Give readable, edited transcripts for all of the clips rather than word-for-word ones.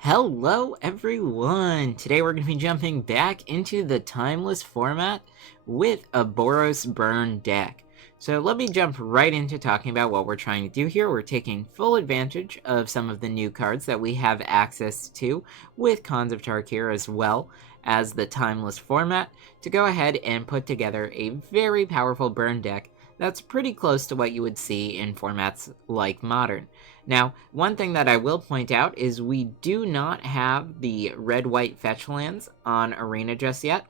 Hello everyone! Today we're going to be jumping back into the timeless format with a Boros Burn deck. So let me jump right into talking about what we're trying to do here. We're taking full advantage of some of the new cards that we have access to with Khans of Tarkir as well as the timeless format to go ahead and put together a very powerful burn deck that's pretty close to what you would see in formats like Modern. Now, one thing that I will point out is we do not have the red-white fetch lands on Arena just yet,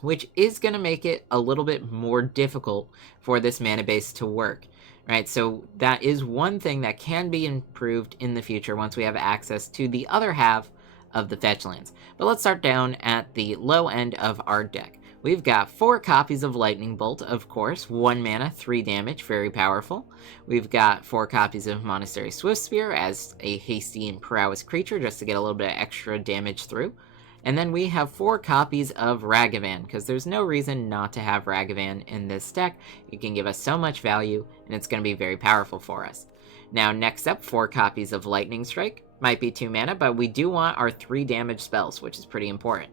which is going to make it a little bit more difficult for this mana base to work, right? So that is one thing that can be improved in the future once we have access to the other half of the fetch lands. But let's start down at the low end of our deck. We've got 4 copies of Lightning Bolt, of course, 1 mana, 3 damage, very powerful. We've got 4 copies of Monastery Swiftspear as a hasty and prowess creature, just to get a little bit of extra damage through. And then we have 4 copies of Ragavan, because there's no reason not to have Ragavan in this deck. It can give us so much value, and it's going to be very powerful for us. Now, next up, 4 copies of Lightning Strike. Might be 2 mana, but we do want our 3 damage spells, which is pretty important.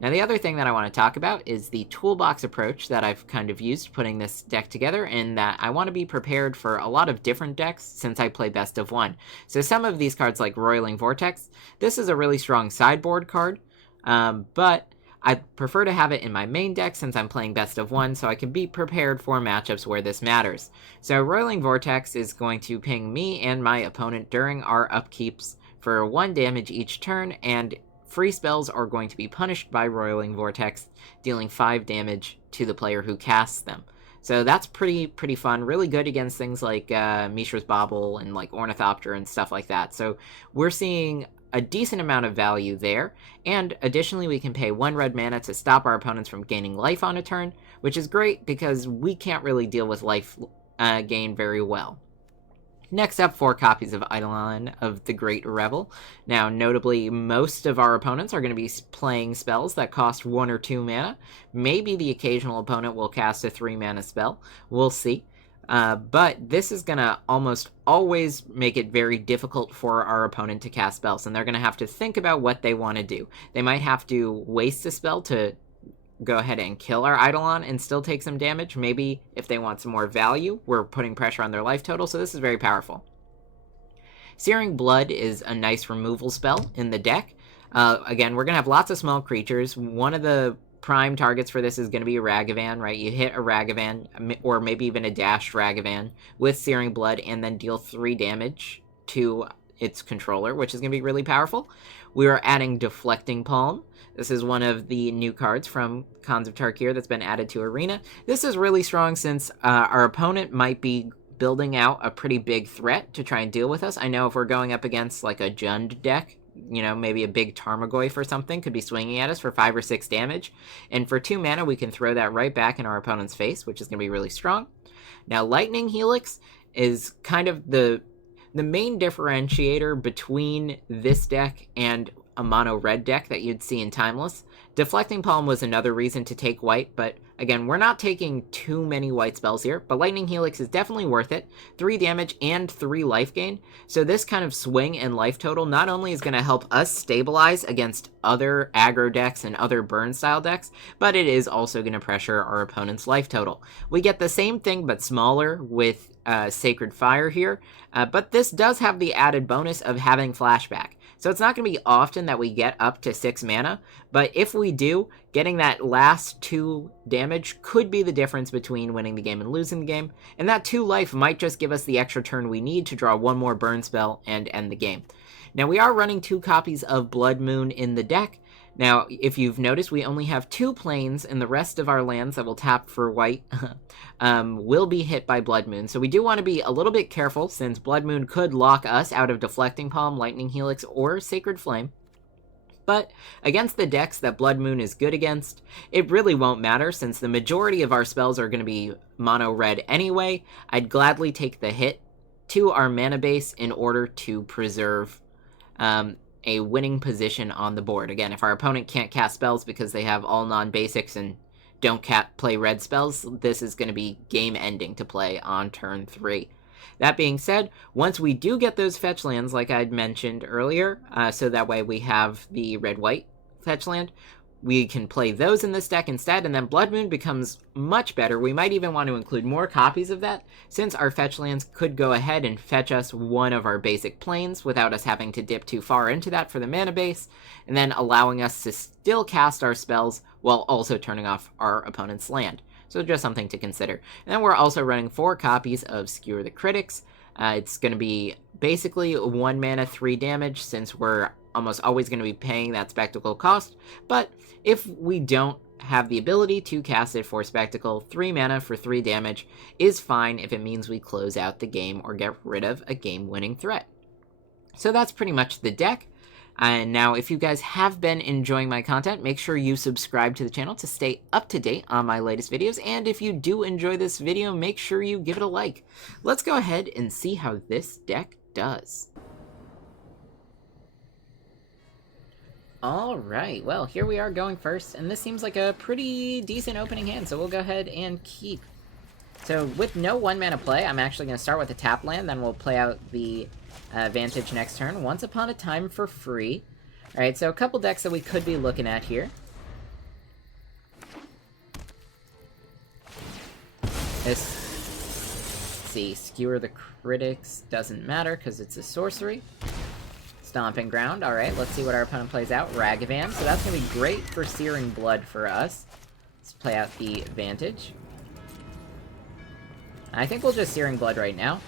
Now, the other thing that I want to talk about is the toolbox approach that I've kind of used putting this deck together, and that I want to be prepared for a lot of different decks since I play best of one. So some of these cards like Roiling Vortex, this is a really strong sideboard card, but I prefer to have it in my main deck since I'm playing best of one, so I can be prepared for matchups where this matters. So Roiling Vortex is going to ping me and my opponent during our upkeeps for 1 damage each turn, and free spells are going to be punished by Roiling Vortex, dealing 5 damage to the player who casts them. So that's pretty fun, really good against things like Mishra's Bauble and like Ornithopter and stuff like that. So we're seeing a decent amount of value there, and additionally we can pay 1 red mana to stop our opponents from gaining life on a turn, which is great because we can't really deal with life gain very well. Next up, 4 copies of Eidolon of the Great Revel. Now, notably, most of our opponents are going to be playing spells that cost 1 or 2 mana. Maybe the occasional opponent will cast a 3 mana spell. We'll see. But this is going to almost always make it very difficult for our opponent to cast spells, and they're going to have to think about what they want to do. They might have to waste a spell to go ahead and kill our Eidolon and still take some damage. Maybe if they want some more value, we're putting pressure on their life total, so this is very powerful. Searing Blood is a nice removal spell in the deck. Again, we're going to have lots of small creatures. One of the prime targets for this is going to be a Ragavan, right? You hit a Ragavan, or maybe even a dashed Ragavan, with Searing Blood, and then deal 3 damage to its controller, which is going to be really powerful. We are adding Deflecting Palm. This is one of the new cards from Khans of Tarkir that's been added to Arena. This is really strong since our opponent might be building out a pretty big threat to try and deal with us. I know if we're going up against like a Jund deck, you know, maybe a big Tarmogoyf or something could be swinging at us for 5 or 6 damage. And for 2 mana, we can throw that right back in our opponent's face, which is going to be really strong. Now, Lightning Helix is kind of the main differentiator between this deck and a mono red deck that you'd see in Timeless. Deflecting Palm was another reason to take white, but again, we're not taking too many white spells here, but Lightning Helix is definitely worth it. 3 damage and 3 life gain. So this kind of swing and life total not only is going to help us stabilize against other aggro decks and other burn style decks, but it is also going to pressure our opponent's life total. We get the same thing but smaller with Sacred Fire here, but this does have the added bonus of having flashback. So it's not going to be often that we get up to 6 mana, but if we do, getting that last 2 damage could be the difference between winning the game and losing the game, and that 2 life might just give us the extra turn we need to draw 1 more burn spell and end the game. Now, we are running 2 copies of Blood Moon in the deck. Now, if you've noticed, we only have 2 planes, and the rest of our lands that will tap for white will be hit by Blood Moon. So we do want to be a little bit careful, since Blood Moon could lock us out of Deflecting Palm, Lightning Helix, or Sacred Flame. But against the decks that Blood Moon is good against, it really won't matter, since the majority of our spells are going to be mono red anyway. I'd gladly take the hit to our mana base in order to preserve a winning position on the board. Again, if our opponent can't cast spells because they have all non-basics and don't play red spells, this is going to be game-ending to play on turn 3. That being said, once we do get those fetch lands, like I'd mentioned earlier, so that way we have the red-white fetch land, we can play those in this deck instead, and then Blood Moon becomes much better. We might even want to include more copies of that, since our fetch lands could go ahead and fetch us one of our basic planes without us having to dip too far into that for the mana base, and then allowing us to still cast our spells while also turning off our opponent's land. So just something to consider. And then we're also running 4 copies of Skewer the Critics. It's going to be basically 1 mana, 3 damage, since we're almost always going to be paying that Spectacle cost. But if we don't have the ability to cast it for Spectacle, 3 mana for 3 damage is fine if it means we close out the game or get rid of a game-winning threat. So that's pretty much the deck. And now, if you guys have been enjoying my content, make sure you subscribe to the channel to stay up to date on my latest videos. And if you do enjoy this video, make sure you give it a like. Let's go ahead and see how this deck does. Alright, well, here we are going first, and this seems like a pretty decent opening hand, so we'll go ahead and keep. So, with no 1 mana play, I'm actually going to start with a tap land, then we'll play out the Vantage next turn. Once Upon a Time for free. Alright, so a couple decks that we could be looking at here. Let's see, Skewer the Critics doesn't matter because it's a sorcery. Stomping Ground, alright, let's see what our opponent plays out. Ragavan, so that's going to be great for Searing Blood for us. Let's play out the Vantage. I think we'll just Searing Blood right now.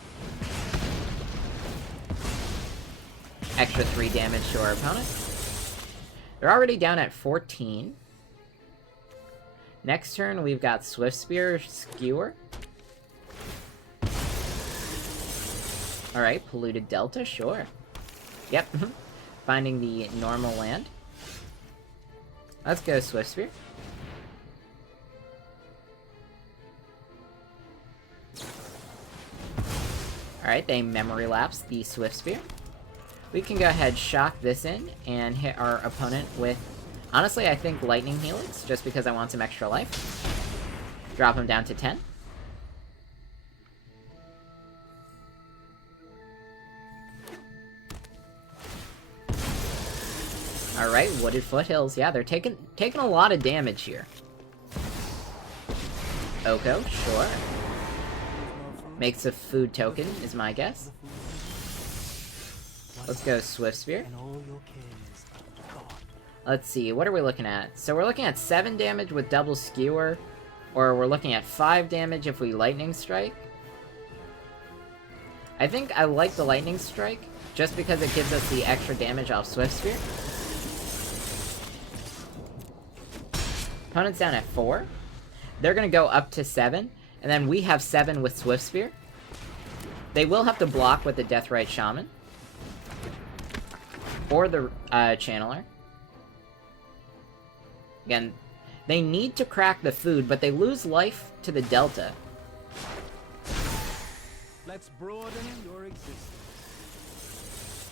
Extra 3 damage to our opponent. They're already down at 14. Next turn, we've got Swiftspear, Skewer. Alright, Polluted Delta, sure. Yep, finding the normal land. Let's go Swiftspear. Alright, they Memory Lapse the Swiftspear. We can go ahead, shock this in, and hit our opponent with, honestly, I think Lightning Helix, just because I want some extra life. Drop him down to 10. Alright, Wooded Foothills. Yeah, they're taking a lot of damage here. Oko, sure. Makes a food token, is my guess. Let's go Swiftspear. Let's see, what are we looking at? So we're looking at 7 damage with double Skewer, or we're looking at 5 damage if we Lightning Strike. I think I like the Lightning Strike, just because it gives us the extra damage off Swiftspear. Opponent's down at 4. They're going to go up to 7, and then we have 7 with Swiftspear. They will have to block with the Deathrite Shaman. Or the Channeler. Again, they need to crack the food, but they lose life to the Delta. Let's broaden your existence.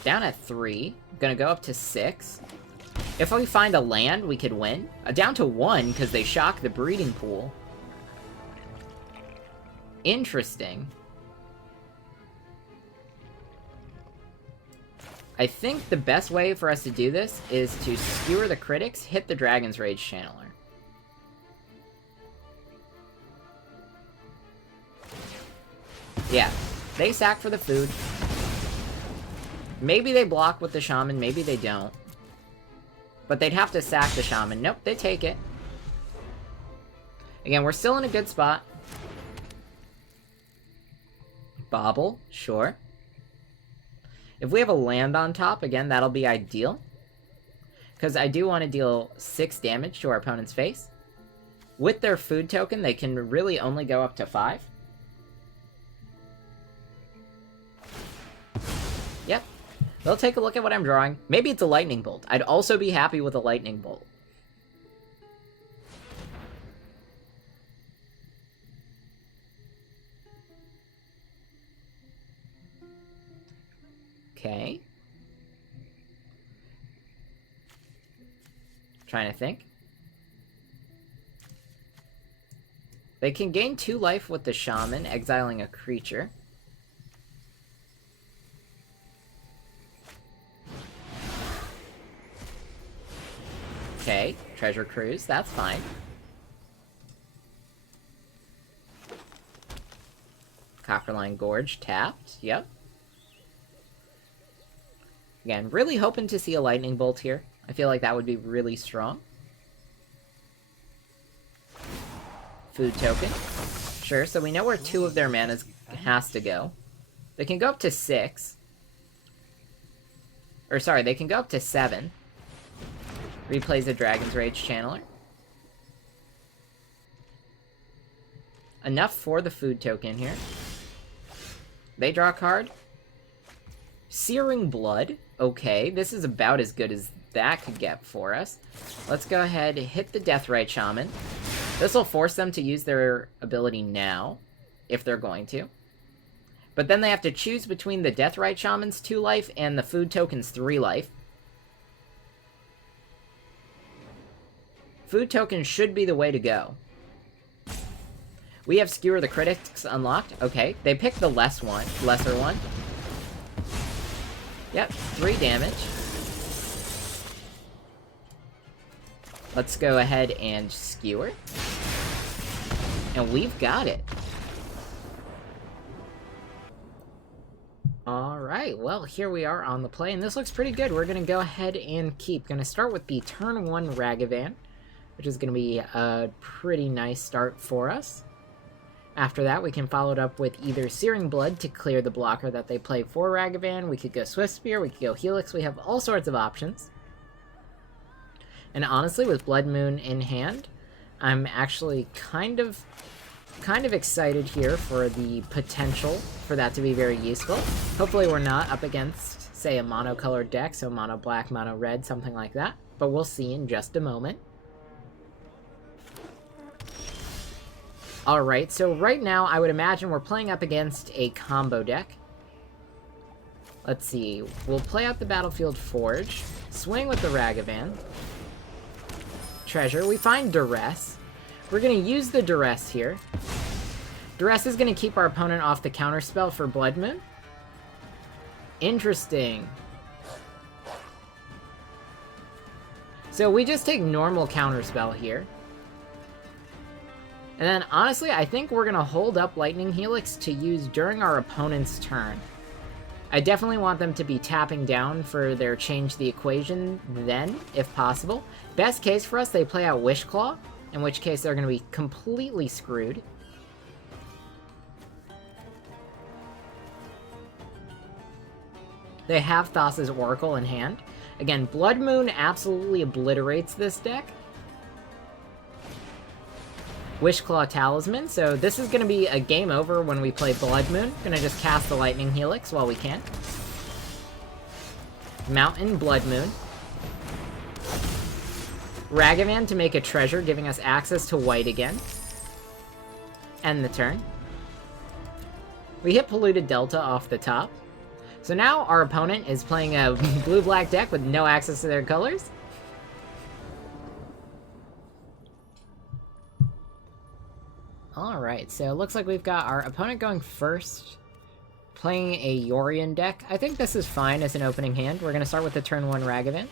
Down at 3. Gonna go up to 6. If we find a land, we could win. Down to 1, because they shock the breeding pool. Interesting. I think the best way for us to do this is to Skewer the Critics, hit the Dragon's Rage Channeler. Yeah, they sack for the food. Maybe they block with the Shaman, maybe they don't. But they'd have to sack the Shaman. Nope, they take it. Again, we're still in a good spot. Bobble, sure. If we have a land on top, again, that'll be ideal. Because I do want to deal 6 damage to our opponent's face. With their food token, they can really only go up to 5. Yep. They'll take a look at what I'm drawing. Maybe it's a Lightning Bolt. I'd also be happy with a Lightning Bolt. Okay. Trying to think. They can gain 2 life with the Shaman, exiling a creature. Okay, Treasure Cruise, that's fine. Copperline Gorge tapped, yep. Again, really hoping to see a Lightning Bolt here. I feel like that would be really strong. Food token. Sure, so we know where 2 of their mana has to go. They can go up to 6. Or sorry, they can go up to 7. Replays the Dragon's Rage Channeler. Enough for the food token here. They draw a card. Searing Blood. Okay, this is about as good as that could get for us. Let's go ahead and hit the Deathrite Shaman. This will force them to use their ability now, if they're going to. But then they have to choose between the Deathrite Shaman's 2 life and the food token's 3 life. Food token should be the way to go. We have Skewer the Critics unlocked. Okay, they picked the lesser one. Yep, 3 damage. Let's go ahead and Skewer. And we've got it. Alright, well, here we are on the play, and this looks pretty good. We're going to go ahead and keep. Going to start with the turn 1 Ragavan, which is going to be a pretty nice start for us. After that, we can follow it up with either Searing Blood to clear the blocker that they play for Ragavan. We could go Swift Spear, we could go Helix. We have all sorts of options. And honestly, with Blood Moon in hand, I'm actually kind of excited here for the potential for that to be very useful. Hopefully we're not up against, say, a mono-colored deck, so mono black, mono red, something like that. But we'll see in just a moment. Alright, so right now I would imagine we're playing up against a combo deck. Let's see, we'll play out the Battlefield Forge, swing with the Ragavan, Treasure, we find Duress. We're going to use the Duress here. Duress is going to keep our opponent off the counterspell for Blood Moon. Interesting. So we just take normal counterspell here. And then, honestly, I think we're going to hold up Lightning Helix to use during our opponent's turn. I definitely want them to be tapping down for their Change the Equation then, if possible. Best case for us, they play out Wishclaw, in which case they're going to be completely screwed. They have Thassa's Oracle in hand. Again, Blood Moon absolutely obliterates this deck. Wishclaw Talisman, so this is going to be a game over when we play Blood Moon. Going to just cast the Lightning Helix while we can. Mountain, Blood Moon. Ragavan to make a treasure, giving us access to white again. End the turn. We hit Polluted Delta off the top. So now our opponent is playing a blue-black deck with no access to their colors. Alright, so it looks like we've got our opponent going first, playing a Yorion deck. I think this is fine as an opening hand. We're going to start with the turn 1 Ragavan.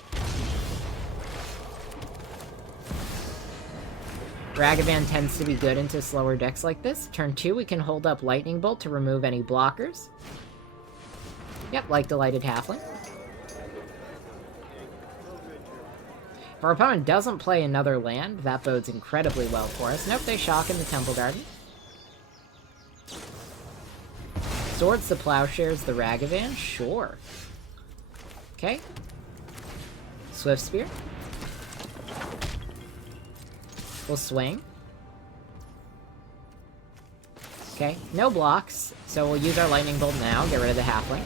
Ragavan tends to be good into slower decks like this. Turn 2, we can hold up Lightning Bolt to remove any blockers. Yep, like Delighted Halfling. If our opponent doesn't play another land, that bodes incredibly well for us. Nope, they shock in the Temple Garden. Swords the Plowshares, the Ragavan? Sure. Okay. Swift Spear. We'll swing. Okay, no blocks, so we'll use our Lightning Bolt now, get rid of the Halfling.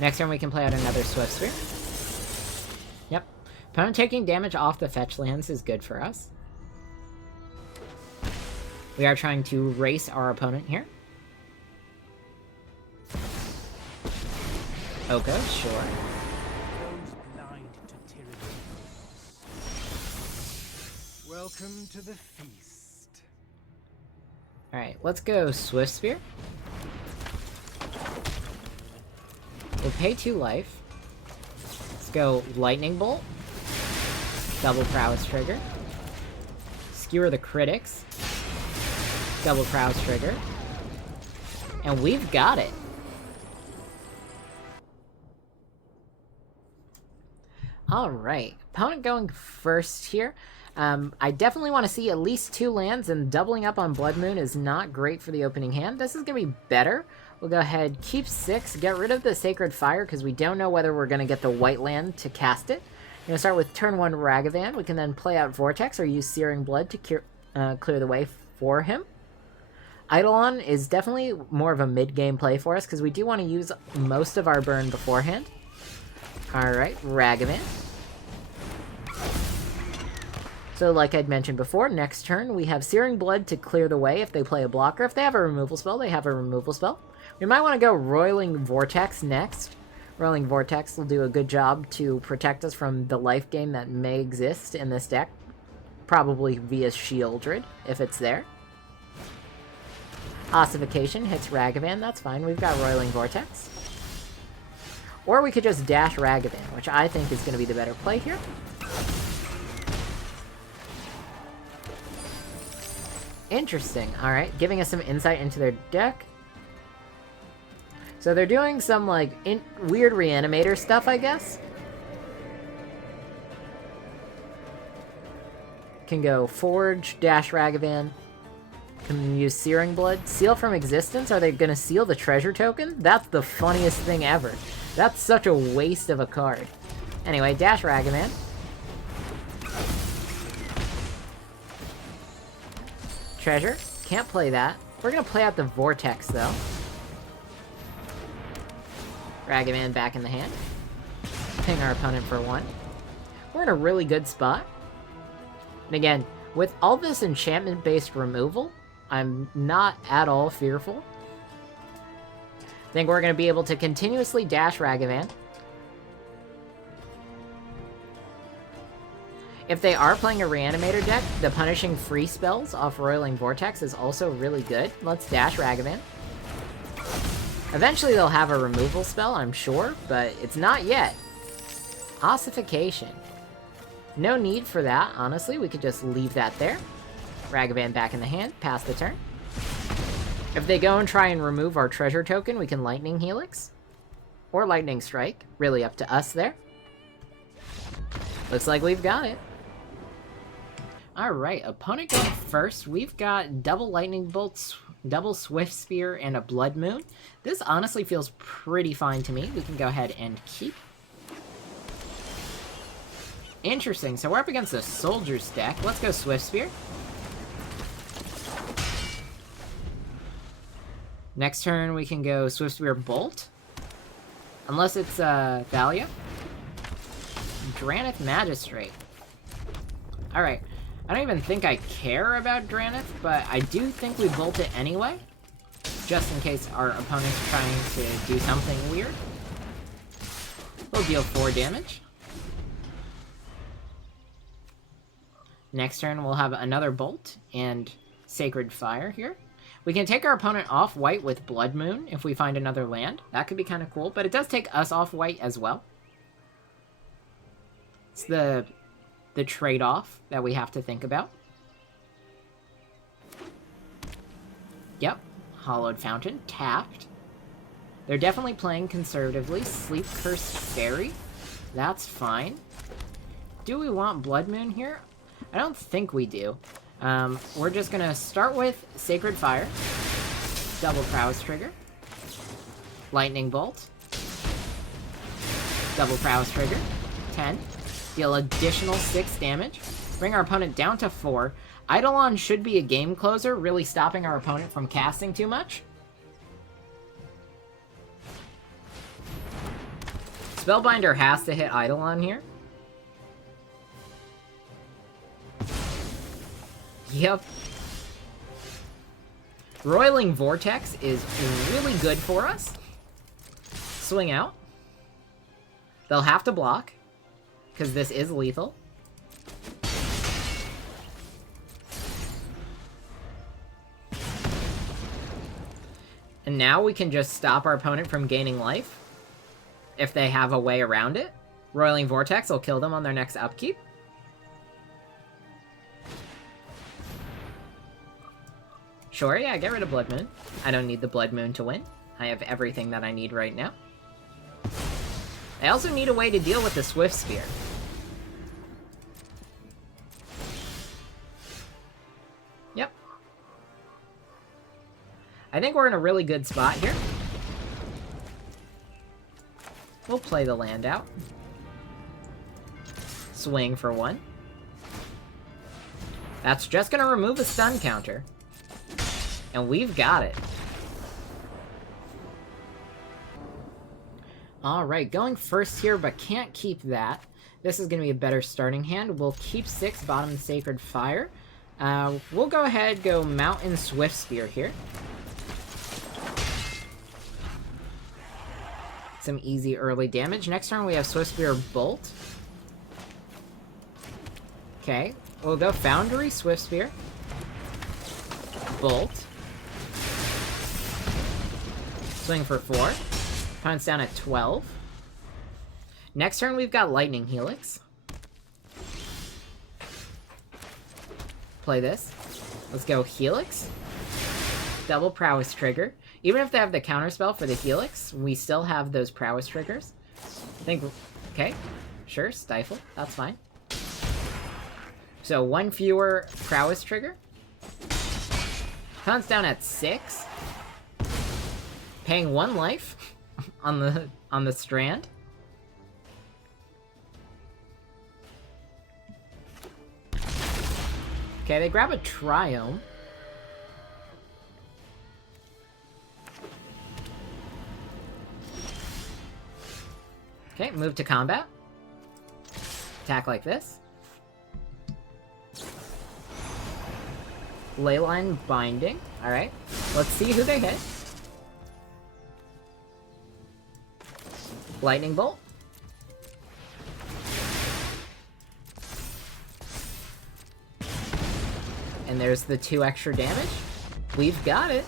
Next turn we can play out another Swift Spear. Yep. Opponent taking damage off the fetch lands is good for us. We are trying to race our opponent here. Okay, sure. Welcome to the feast. Alright, let's go Swift Spear. We'll pay 2 life. Let's go Lightning Bolt. Double Prowess Trigger. Skewer the critics. Double Prowess Trigger. And we've got it. Alright, opponent going first here. I definitely want to see at least 2 lands, and doubling up on Blood Moon is not great for the opening hand. This is going to be better. We'll go ahead, keep 6, get rid of the Sacred Fire, because we don't know whether we're going to get the white land to cast it. We're going to start with turn 1 Ragavan. We can then play out Vortex or use Searing Blood to clear the way for him. Eidolon is definitely more of a mid-game play for us, because we do want to use most of our burn beforehand. Alright, Ragavan. So like I'd mentioned before, next turn we have Searing Blood to clear the way if they play a blocker. If they have a removal spell, they have a removal spell. We might want to go Roiling Vortex next. Roiling Vortex will do a good job to protect us from the life gain that may exist in this deck. Probably via Shieldred, if it's there. Ossification hits Ragavan, that's fine. We've got Roiling Vortex. Or we could just dash Ragavan, which I think is going to be the better play here. Interesting. Alright, giving us some insight into their deck. So they're doing some, like, weird Reanimator stuff, I guess. Can go Forge, dash Ragavan. Can use Searing Blood. Seal from Existence? Are they going to seal the treasure token? That's the funniest thing ever. That's such a waste of a card. Anyway, dash Ragavan. Treasure. Can't play that. We're going to play out the Vortex, though. Ragavan back in the hand. Ping our opponent for 1. We're in a really good spot. And again, with all this enchantment-based removal, I'm not at all fearful. I think we're going to be able to continuously dash Ragavan. If they are playing a Reanimator deck, the punishing free spells off Roiling Vortex is also really good. Let's dash Ragavan. Eventually they'll have a removal spell, I'm sure, but it's not yet. Ossification. No need for that, honestly. We could just leave that there. Ragavan back in the hand, pass the turn. If they go and try and remove our treasure token, we can Lightning Helix. Or Lightning Strike. Really up to us there. Looks like we've got it. Alright, opponent going first. We've got double Lightning Bolts, double Swift Spear, and a Blood Moon. This honestly feels pretty fine to me. We can go ahead and keep. Interesting, so we're up against a Soldier's deck. Let's go Swift Spear. Next turn, we can go Swift Spear Bolt. Unless it's Thalia. Dranith Magistrate. Alright. I don't even think I care about Dranith, but I do think we bolt it anyway. Just in case our opponent's trying to do something weird. We'll deal 4 damage. Next turn, we'll have another Bolt and Sacred Fire here. We can take our opponent off white with Blood Moon if we find another land. That could be kind of cool, but it does take us off white as well. It's the trade-off that we have to think about. Yep, Hollowed Fountain, tapped. They're definitely playing conservatively. Sleep Cursed Fairy, that's fine. Do we want Blood Moon here? I don't think we do. We're just gonna start with Sacred Fire, double Prowess Trigger, Lightning Bolt, double Prowess Trigger, 10. Deal additional 6 damage. Bring our opponent down to 4. Eidolon should be a game closer, really stopping our opponent from casting too much. Spellbinder has to hit Eidolon here. Yep. Roiling Vortex is really good for us. Swing out. They'll have to block, because this is lethal. And now we can just stop our opponent from gaining life. if they have a way around it. Roiling Vortex will kill them on their next upkeep. Sure, yeah, get rid of Blood Moon. I don't need the Blood Moon to win. I have everything that I need right now. I also need a way to deal with the Swift Spear. Yep. I think we're in a really good spot here. We'll play the land out. Swing for 1. That's just gonna remove a stun counter. And we've got it. Alright, going first here, but can't keep that. This is gonna be a better starting hand. We'll keep 6, bottom Sacred Fire. We'll go ahead, go Mountain Swift Spear here. Some easy early damage. Next turn we have Swift Spear Bolt. Okay, we'll go Foundry, Swift Spear. Bolt. Swing for 4. Opponent's down at 12. Next turn we've got Lightning Helix. Play this. Let's go Helix. Double Prowess Trigger. Even if they have the counterspell for the Helix, we still have those Prowess Triggers. I think... Okay. Sure, Stifle. That's fine. So, 1 fewer Prowess Trigger. Opponent's down at 6. Paying 1 life on the Strand. Okay, they grab a Triome. Okay, move to combat. Attack like this. Leyline Binding. Alright, let's see who they hit. Lightning Bolt. And there's the 2 extra damage. We've got it.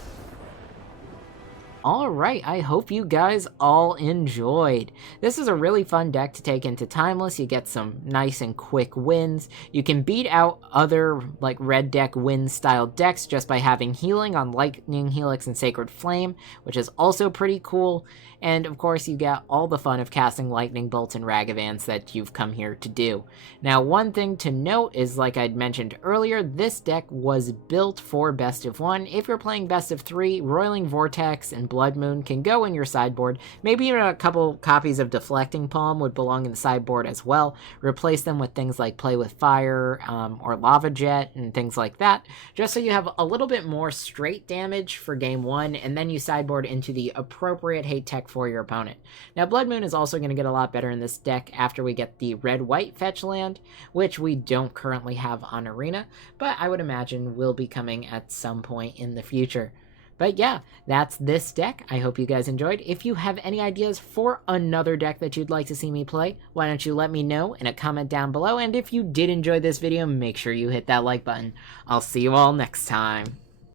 Alright, I hope you guys all enjoyed. This is a really fun deck to take into Timeless. You get some nice and quick wins. You can beat out other like red deck win style decks just by having healing on Lightning Helix and Sacred Flame, which is also pretty cool. And of course you get all the fun of casting Lightning Bolts and Ragavans that you've come here to do. Now one thing to note is, like I'd mentioned earlier, this deck was built for best of 1. If you're playing best of 3, Roiling Vortex and Blood Moon can go in your sideboard. Maybe even a couple copies of Deflecting Palm would belong in the sideboard as well. Replace them with things like Play with Fire or Lava Jet and things like that, just so you have a little bit more straight damage for game 1, and then you sideboard into the appropriate hate tech for your opponent. Now Blood Moon is also going to get a lot better in this deck after we get the red-white fetch land, which we don't currently have on Arena, but I would imagine will be coming at some point in the future. But yeah, that's this deck. I hope you guys enjoyed. If you have any ideas for another deck that you'd like to see me play, why don't you let me know in a comment down below. And if you did enjoy this video, make sure you hit that like button. I'll see you all next time.